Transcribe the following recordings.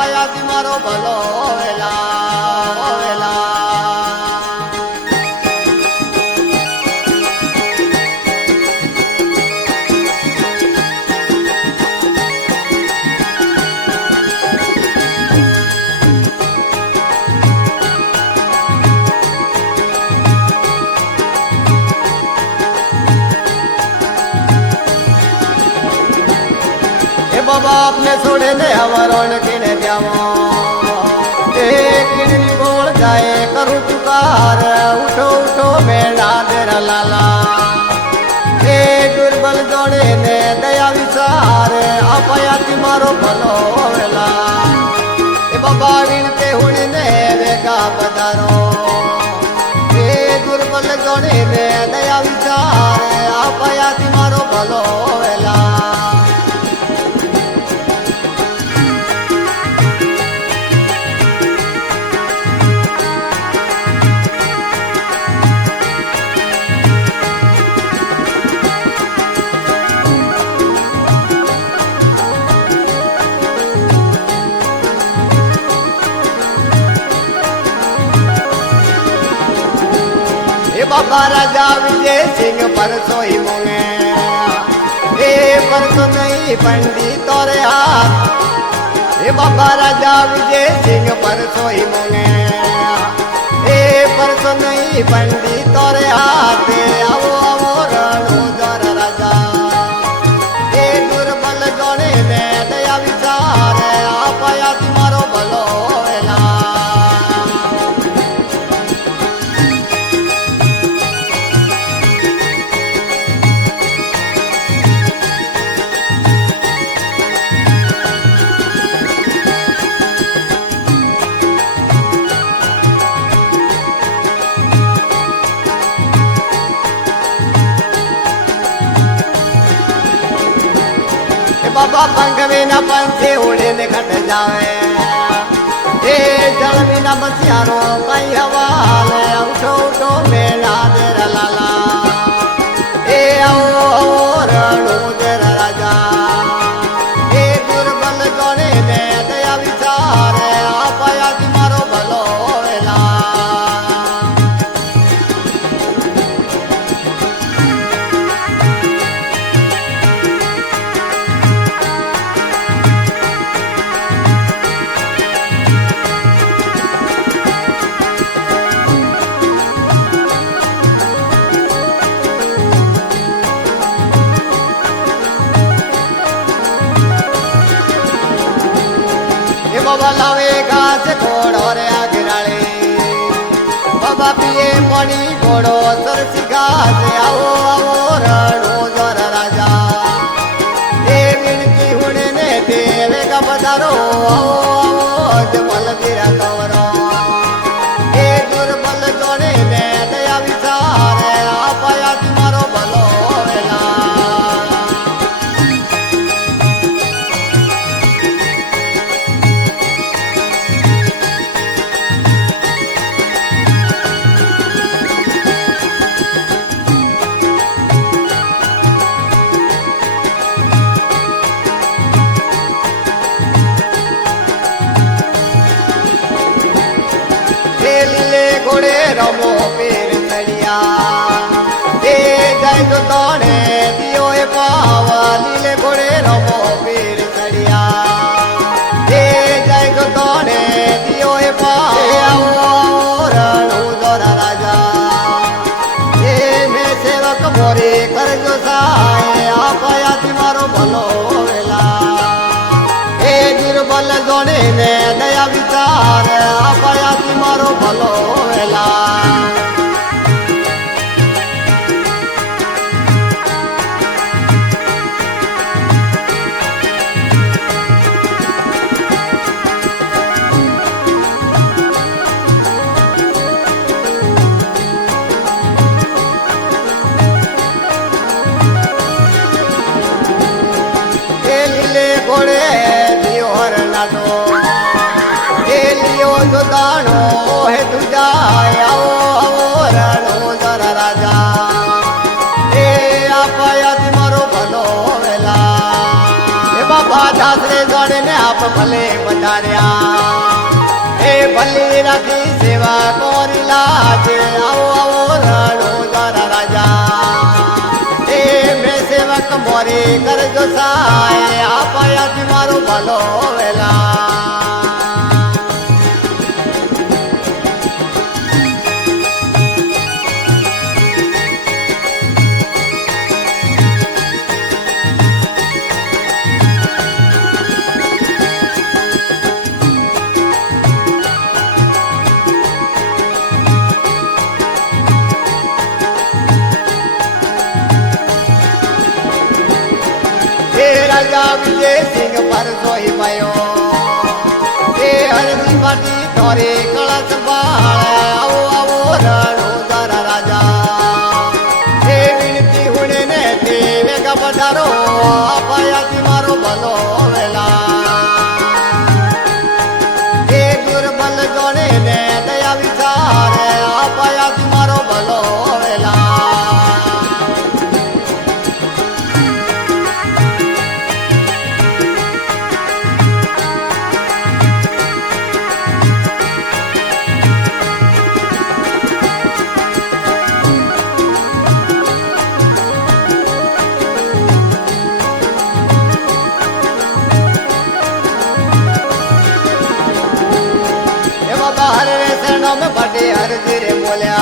પાયાથી મારો ભલો વેલા વેલા बाबा अपने छोड़े ने हमारों किने जावा किडनी बोल जाए करूँ पुकार उठो उठो मेरा तेरा लाला ए दुर्बल जोड़े ने दया विचार अपयाती मारो भलो वेला ए बाबा विनते हुणी ने वेगा पधारो ए दुर्बल जोड़े ने दया विचार अपयाती मारो भलो वेला बाबा राजा विजय सिंह परसों ही मोंगे ए परसों नहीं पंडित और हाथ ए बाबा राजा विजय सिंह परसों ही मोंगे ए परसों नहीं पंडित और हाथ आवो आवो रणो जर राजा ए दुर्बल जोड़े ने दया विचार आपया तुम्हारो भलो वेला बाबा पंख में न पंछी उड़े न घट जावे ए जल में न बसियारो कई हवाल उठो उठो मेरा तेरा लाला ए आओ रणो तेरा राजा ए दुर्बल जोड़े ने दया विचार आपया तुम्हारो भलो वेला बाबा लावे घास घोड़ो रे आगराले बाबा पिए पानी घोड़ो सरसी घास आओ आओ रणो जर राजा ए विनती हुणे ने देवे का पधारो आओ आओ जमल वीरा कवरो ए दुर्बल जोड़े ने दया विचार आपया तुम्हारो भलो वेला घोड़े रमो पेर चढ़िया ए जय तो तोड़े दियो ए पावा नीले घोड़े रमो पेर चढ़िया ए जय तो तोड़े दियो ए पावा रणो जोरा राजा ए मैं सेवक मोरे कर जो साए आपया तुम्हारो भलो वेला ए दुर्बल जोड़े ने दया विचार आपया तुम्हारो भलो वेला घोड़े दियो हर लाडो ए लियो जो दानो है तुझा आओ आओ रणो जरा राजा ए आपया तुम्हारो भलो वेला ए बाबा दासरे जोड़े ने आप आप भले बधारिया ए भली राखी सेवा कोरी लाज आओ आओ रणो द्वारा राजा ए मैं सेवक मोरी कर जो साए आप आया मारो भलो वेला राजा विजय सिंह पर सोई भयो ए हरदी बाटी तोरे कलश बाळ आओ आओ रणो द्वारा राजा ए विनती हुणे ने ते वेगा पधारो आपाया मारो भलो वेला ए दुर्बल जोने ने दया विचार आपाया मारो भलो वेला शरणों में बटे हर तेरे बोलिया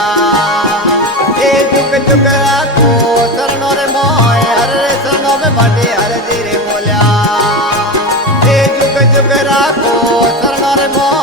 ए जुग जुग राखो शरणों रे मोय हर शरणों में बटे हर तेरे बोलिया ए जुग जुग राखो शरणों रे मोय